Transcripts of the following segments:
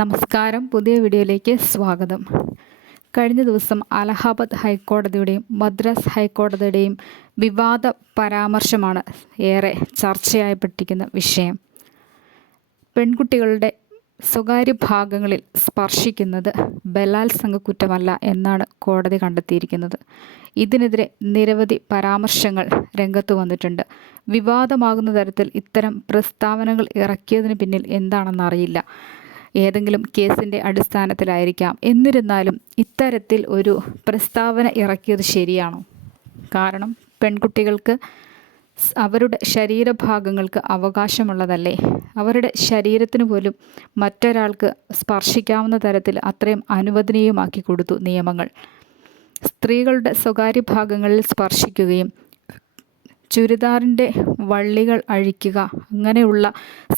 നമസ്കാരം. പുതിയ വീഡിയോയിലേക്ക് സ്വാഗതം. കഴിഞ്ഞ ദിവസം അലഹാബാദ് ഹൈക്കോടതിയുടെയും മദ്രാസ് ഹൈക്കോടതിയുടെയും വിവാദ പരാമർശമാണ് ഏറെ ചർച്ചയായപ്പെട്ടിരിക്കുന്ന വിഷയം. പെൺകുട്ടികളുടെ സ്വകാര്യ ഭാഗങ്ങളിൽ സ്പർശിക്കുന്നത് ബലാത്സംഗ കുറ്റമല്ല എന്നാണ് കോടതി കണ്ടെത്തിയിരിക്കുന്നത്. ഇതിനെതിരെ നിരവധി പരാമർശങ്ങൾ രംഗത്ത് വന്നിട്ടുണ്ട്. വിവാദമാകുന്ന തരത്തിൽ ഇത്തരം പ്രസ്താവനകൾ ഇറക്കിയതിന് പിന്നിൽ എന്താണെന്നറിയില്ല. ഏതെങ്കിലും കേസിൻ്റെ അടിസ്ഥാനത്തിലായിരിക്കാം. എന്നിരുന്നാലും ഇത്തരത്തിൽ ഒരു പ്രസ്താവന ഇറക്കിയത് ശരിയാണോ? കാരണം പെൺകുട്ടികൾക്ക് അവരുടെ ശരീരഭാഗങ്ങൾക്ക് അവകാശമുള്ളതല്ലേ? അവരുടെ ശരീരത്തിന് പോലും മറ്റൊരാൾക്ക് സ്പർശിക്കാവുന്ന തരത്തിൽ അത്രയും അനുവദനീയമാക്കി കൊടുത്തു നിയമങ്ങൾ. സ്ത്രീകളുടെ സ്വകാര്യ ഭാഗങ്ങളിൽ സ്പർശിക്കുകയും ചുരിദാറിൻ്റെ വള്ളികൾ അഴിക്കുക അങ്ങനെയുള്ള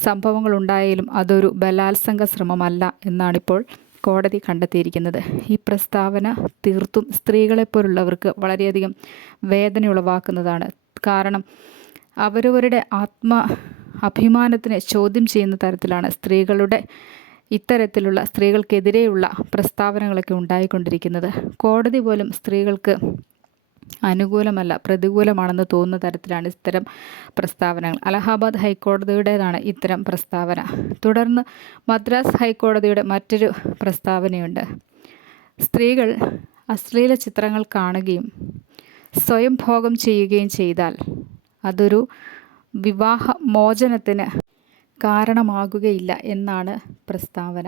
സംഭവങ്ങൾ ഉണ്ടായാലും അതൊരു ബലാത്സംഗ ശ്രമമല്ല എന്നാണിപ്പോൾ കോടതി കണ്ടെത്തിയിരിക്കുന്നത്. ഈ പ്രസ്താവന തീർത്തും സ്ത്രീകളെപ്പോലുള്ളവർക്ക് വളരെയധികം വേദന ഉളവാക്കുന്നതാണ്. കാരണം അവരവരുടെ അഭിമാനത്തിനെ ചോദ്യം ചെയ്യുന്ന തരത്തിലാണ് ഇത്തരത്തിലുള്ള സ്ത്രീകൾക്കെതിരെയുള്ള പ്രസ്താവനകളൊക്കെ ഉണ്ടായിക്കൊണ്ടിരിക്കുന്നത്. കോടതി പോലും സ്ത്രീകൾക്ക് അനുകൂലമല്ല പ്രതികൂലമാണെന്ന് തോന്നുന്ന തരത്തിലാണ് ഇത്തരം പ്രസ്താവനകൾ. അലഹാബാദ് ഹൈക്കോടതിയുടേതാണ് ഇത്തരം പ്രസ്താവന. തുടർന്ന് മദ്രാസ് ഹൈക്കോടതിയുടെ മറ്റൊരു പ്രസ്താവനയുണ്ട്. സ്ത്രീകൾ അശ്ലീല ചിത്രങ്ങൾ കാണുകയും സ്വയം ഭോഗം ചെയ്യുകയും ചെയ്താൽ അതൊരു വിവാഹ മോചനത്തിന് കാരണമാകുകയില്ല എന്നാണ് പ്രസ്താവന.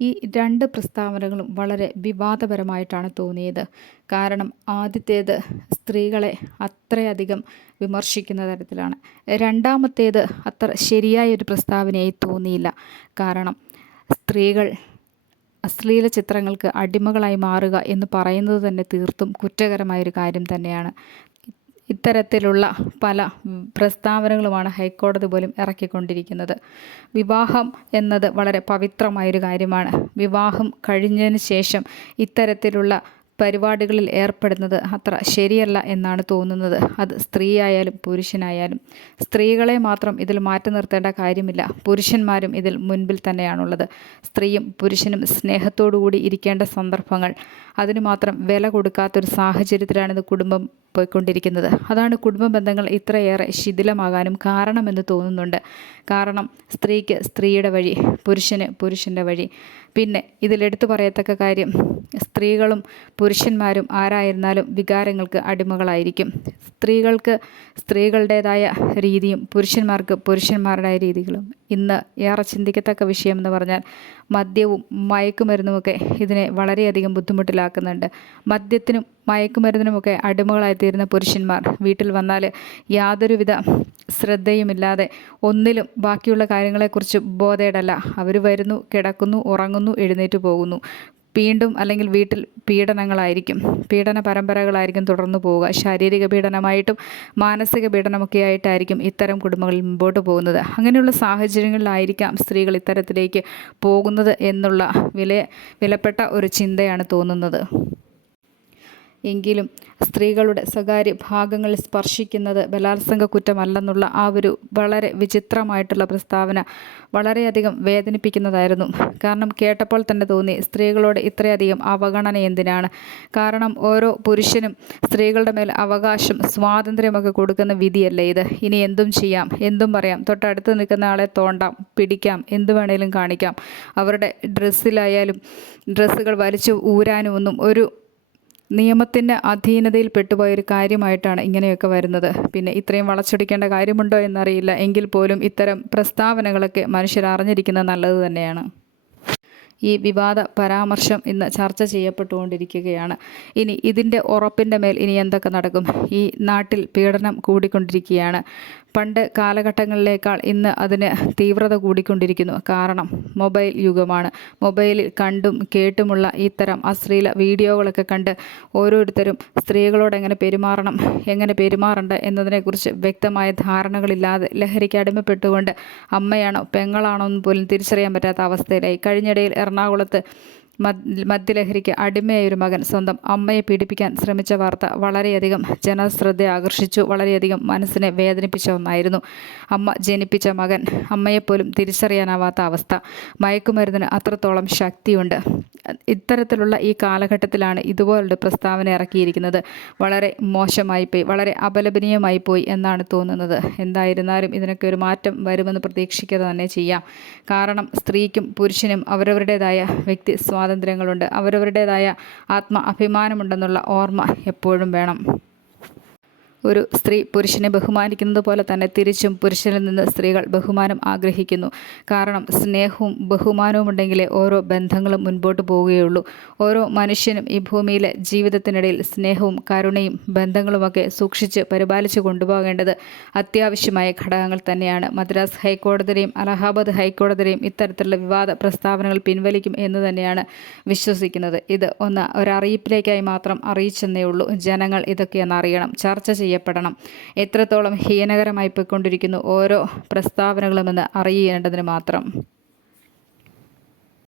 ഈ രണ്ട് പ്രസ്താവനകളും വളരെ വിവാദപരമായിട്ടാണ് തോന്നിയത്. കാരണം ആദ്യത്തേത് സ്ത്രീകളെ അത്രയധികം വിമർശിക്കുന്ന തരത്തിലാണ്. രണ്ടാമത്തേത് അത്ര ശരിയായൊരു പ്രസ്താവനയായി തോന്നിയില്ല. കാരണം സ്ത്രീകൾ അശ്ലീല ചിത്രങ്ങൾക്ക് അടിമകളായി മാറുക എന്ന് പറയുന്നത് തന്നെ തീർത്തും കുറ്റകരമായൊരു കാര്യം തന്നെയാണ്. ഇത്തരത്തിലുള്ള പല പ്രസ്താവനകളുമാണ് ഹൈക്കോടതി പോലും ഇറക്കിക്കൊണ്ടിരിക്കുന്നത്. വിവാഹം എന്നത് വളരെ പവിത്രമായൊരു കാര്യമാണ്. വിവാഹം കഴിഞ്ഞതിന് ശേഷം ഇത്തരത്തിലുള്ള പരിപാടികളിൽ ഏർപ്പെടുന്നത് അത്ര ശരിയല്ല എന്നാണ് തോന്നുന്നത്. അത് സ്ത്രീയായാലും പുരുഷനായാലും. സ്ത്രീകളെ മാത്രം ഇതിൽ മാറ്റി നിർത്തേണ്ട കാര്യമില്ല. പുരുഷന്മാരും ഇതിൽ മുൻപിൽ തന്നെയാണുള്ളത്. സ്ത്രീയും പുരുഷനും സ്നേഹത്തോടുകൂടി ഇരിക്കേണ്ട സന്ദർഭങ്ങൾ അതിന് മാത്രം വില കൊടുക്കാത്തൊരു സാഹചര്യത്തിലാണ് കുടുംബം പോയിക്കൊണ്ടിരിക്കുന്നത്. അതാണ് കുടുംബ ബന്ധങ്ങൾ ഇത്രയേറെ ശിഥിലമാകാനും കാരണമെന്ന് തോന്നുന്നുണ്ട്. കാരണം സ്ത്രീക്ക് സ്ത്രീയുടെ വഴി, പുരുഷന് പുരുഷൻ്റെ വഴി. പിന്നെ ഇതിലെടുത്തു പറയത്തക്ക കാര്യം, സ്ത്രീകളും പുരുഷന്മാരും ആരായിരുന്നാലും വികാരങ്ങൾക്ക് അടിമകളായിരിക്കും. സ്ത്രീകൾക്ക് സ്ത്രീകളുടേതായ രീതിയും പുരുഷന്മാർക്ക് പുരുഷന്മാരുടേതായ രീതികളും. ഇന്ന് ഏറെ ചിന്തിക്കത്തക്ക വിഷയമെന്ന് പറഞ്ഞാൽ മദ്യവും മയക്കുമരുന്നുമൊക്കെ ഇതിനെ വളരെയധികം ബുദ്ധിമുട്ടിലാക്കുന്നുണ്ട്. മദ്യത്തിനും മയക്കുമരുന്നിനുമൊക്കെ അടിമകളായിത്തീരുന്ന പുരുഷന്മാർ വീട്ടിൽ വന്നാൽ യാതൊരുവിധ ശ്രദ്ധയുമില്ലാതെ ഒന്നിലും ബാക്കിയുള്ള കാര്യങ്ങളെക്കുറിച്ച് ബോധേടല്ല. അവർ വരുന്നു, കിടക്കുന്നു, ഉറങ്ങുന്നു, എഴുന്നേറ്റ് പോകുന്നു. വീണ്ടും അല്ലെങ്കിൽ വീട്ടിൽ പീഡനങ്ങളായിരിക്കും, പീഡന പരമ്പരകളായിരിക്കും തുടർന്നു പോവുക. ശാരീരിക പീഡനമായിട്ടും മാനസിക പീഡനമൊക്കെ ആയിട്ടായിരിക്കും ഇത്തരം കുടുംബങ്ങളിൽ മുമ്പോട്ട് പോകുന്നത്. അങ്ങനെയുള്ള സാഹചര്യങ്ങളിലായിരിക്കാം സ്ത്രീകൾ ഇത്തരത്തിലേക്ക് പോകുന്നത് എന്നുള്ള വിലപ്പെട്ട ഒരു ചിന്തയാണ് തോന്നുന്നത്. എങ്കിലും സ്ത്രീകളുടെ സ്വകാര്യ ഭാഗങ്ങളിൽ സ്പർശിക്കുന്നത് ബലാത്സംഗ കുറ്റമല്ലെന്നുള്ള ആ ഒരു വളരെ വിചിത്രമായിട്ടുള്ള പ്രസ്താവന വളരെയധികം വേദനിപ്പിക്കുന്നതായിരുന്നു. കാരണം കേട്ടപ്പോൾ തന്നെ തോന്നി, സ്ത്രീകളോട് ഇത്രയധികം അവഗണന എന്തിനാണ്? കാരണം ഓരോ പുരുഷനും സ്ത്രീകളുടെ മേൽ അവകാശം, സ്വാതന്ത്ര്യമൊക്കെ കൊടുക്കുന്ന വിധിയല്ലേ ഇത്? ഇനി എന്തും ചെയ്യാം, എന്തും പറയാം, തൊട്ടടുത്ത് നിൽക്കുന്ന ആളെ തോണ്ടാം, പിടിക്കാം, എന്തു വേണേലും കാണിക്കാം. അവരുടെ ഡ്രസ്സിലായാലും ഡ്രസ്സുകൾ വലിച്ചു ഊരാനും ഒന്നും ഒരു നിയമത്തിൻ്റെ അധീനതയിൽ പെട്ടുപോയൊരു കാര്യമായിട്ടാണ് ഇങ്ങനെയൊക്കെ വരുന്നത്. പിന്നെ ഇത്രയും വളച്ചൊടിക്കേണ്ട കാര്യമുണ്ടോ എന്നറിയില്ല. എങ്കിൽ പോലും ഇത്തരം പ്രസ്താവനകളൊക്കെ മനുഷ്യർ അറിഞ്ഞിരിക്കുന്നത് നല്ലത് തന്നെയാണ്. ഈ വിവാദ പരാമർശം ഇന്ന് ചർച്ച ചെയ്യപ്പെട്ടുകൊണ്ടിരിക്കുകയാണ്. ഇനി ഇതിൻ്റെ ഉറപ്പിൻ്റെ മേൽ ഇനി എന്തൊക്കെ നടക്കും? ഈ നാട്ടിൽ പീഡനം കൂടിക്കൊണ്ടിരിക്കുകയാണ്. പണ്ട് കാലഘട്ടങ്ങളിലേക്കാൾ ഇന്ന് അതിന് തീവ്രത കൂടിക്കൊണ്ടിരിക്കുന്നു. കാരണം മൊബൈൽ യുഗമാണ്. മൊബൈലിൽ കണ്ടും കേട്ടുമുള്ള ഇത്തരം അശ്ലീല വീഡിയോകളൊക്കെ കണ്ട് ഓരോരുത്തരും സ്ത്രീകളോട് എങ്ങനെ പെരുമാറണം, എങ്ങനെ പെരുമാറണ്ട എന്നതിനെക്കുറിച്ച് വ്യക്തമായ ധാരണകളില്ലാതെ ലഹരിക്ക് അടിമപ്പെട്ടുകൊണ്ട് അമ്മയാണോ പെങ്ങളാണോ എന്ന് പോലും തിരിച്ചറിയാൻ പറ്റാത്ത അവസ്ഥയിലായി. കഴിഞ്ഞിടയിൽ എറണാകുളത്ത് മദ്യലഹരിക്ക് അടിമയായൊരു മകൻ സ്വന്തം അമ്മയെ പീഡിപ്പിക്കാൻ ശ്രമിച്ച വാർത്ത വളരെയധികം ജനശ്രദ്ധ ആകർഷിച്ചു. വളരെയധികം മനസ്സിനെ വേദനിപ്പിച്ച ഒന്നായിരുന്നു. അമ്മ ജനിപ്പിച്ച മകൻ അമ്മയെപ്പോലും തിരിച്ചറിയാനാവാത്ത അവസ്ഥ. മയക്കുമരുന്നിന് അത്രത്തോളം ശക്തിയുണ്ട്. ഇത്തരത്തിലുള്ള ഈ കാലഘട്ടത്തിലാണ് ഇതുപോലൊരു പ്രസ്താവന ഇറക്കിയിരിക്കുന്നത്. വളരെ മോശമായിപ്പോയി, വളരെ അപലപനീയമായി പോയി എന്നാണ് തോന്നുന്നത്. എന്തായിരുന്നാലും ഇതിനൊക്കെ ഒരു മാറ്റം വരുമെന്ന് പ്രതീക്ഷിക്കുക തന്നെ ചെയ്യാം. കാരണം സ്ത്രീക്കും പുരുഷനും അവരവരുടേതായ വ്യക്തി സ്വാതന്ത്ര്യങ്ങളുണ്ട്, അവരവരുടേതായ ആത്മ അഭിമാനമുണ്ടെന്നുള്ള ഓർമ്മ എപ്പോഴും വേണം. ഒരു സ്ത്രീ പുരുഷനെ ബഹുമാനിക്കുന്നത് പോലെ തന്നെ തിരിച്ചും പുരുഷനിൽ നിന്ന് സ്ത്രീകൾ ബഹുമാനം ആഗ്രഹിക്കുന്നു. കാരണം സ്നേഹവും ബഹുമാനവും ഉണ്ടെങ്കിലേ ഓരോ ബന്ധങ്ങളും മുൻപോട്ട് പോവുകയുള്ളൂ. ഓരോ മനുഷ്യനും ഈ ഭൂമിയിലെ ജീവിതത്തിനിടയിൽ സ്നേഹവും കരുണയും ബന്ധങ്ങളുമൊക്കെ സൂക്ഷിച്ച് പരിപാലിച്ച് കൊണ്ടുപോകേണ്ടത് അത്യാവശ്യമായ ഘടകങ്ങൾ തന്നെയാണ്. മദ്രാസ് ഹൈക്കോടതിയുടെയും അലഹാബാദ് ഹൈക്കോടതിയുടെയും ഇത്തരത്തിലുള്ള വിവാദ പ്രസ്താവനകൾ പിൻവലിക്കും എന്ന് തന്നെയാണ് വിശ്വസിക്കുന്നത്. ഇത് ഒരറിയിപ്പിലേക്കായി മാത്രം അറിയിച്ചെന്നേ ഉള്ളൂ. ജനങ്ങൾ ഇതൊക്കെയൊന്ന് അറിയണം, ചർച്ച ചെയ്യപ്പെടണം. എത്രത്തോളം ഹീനകരമായി പോയിക്കൊണ്ടിരിക്കുന്നു ഓരോ പ്രസ്താവനകളുമെന്ന് അറിയേണ്ടതിന് മാത്രം.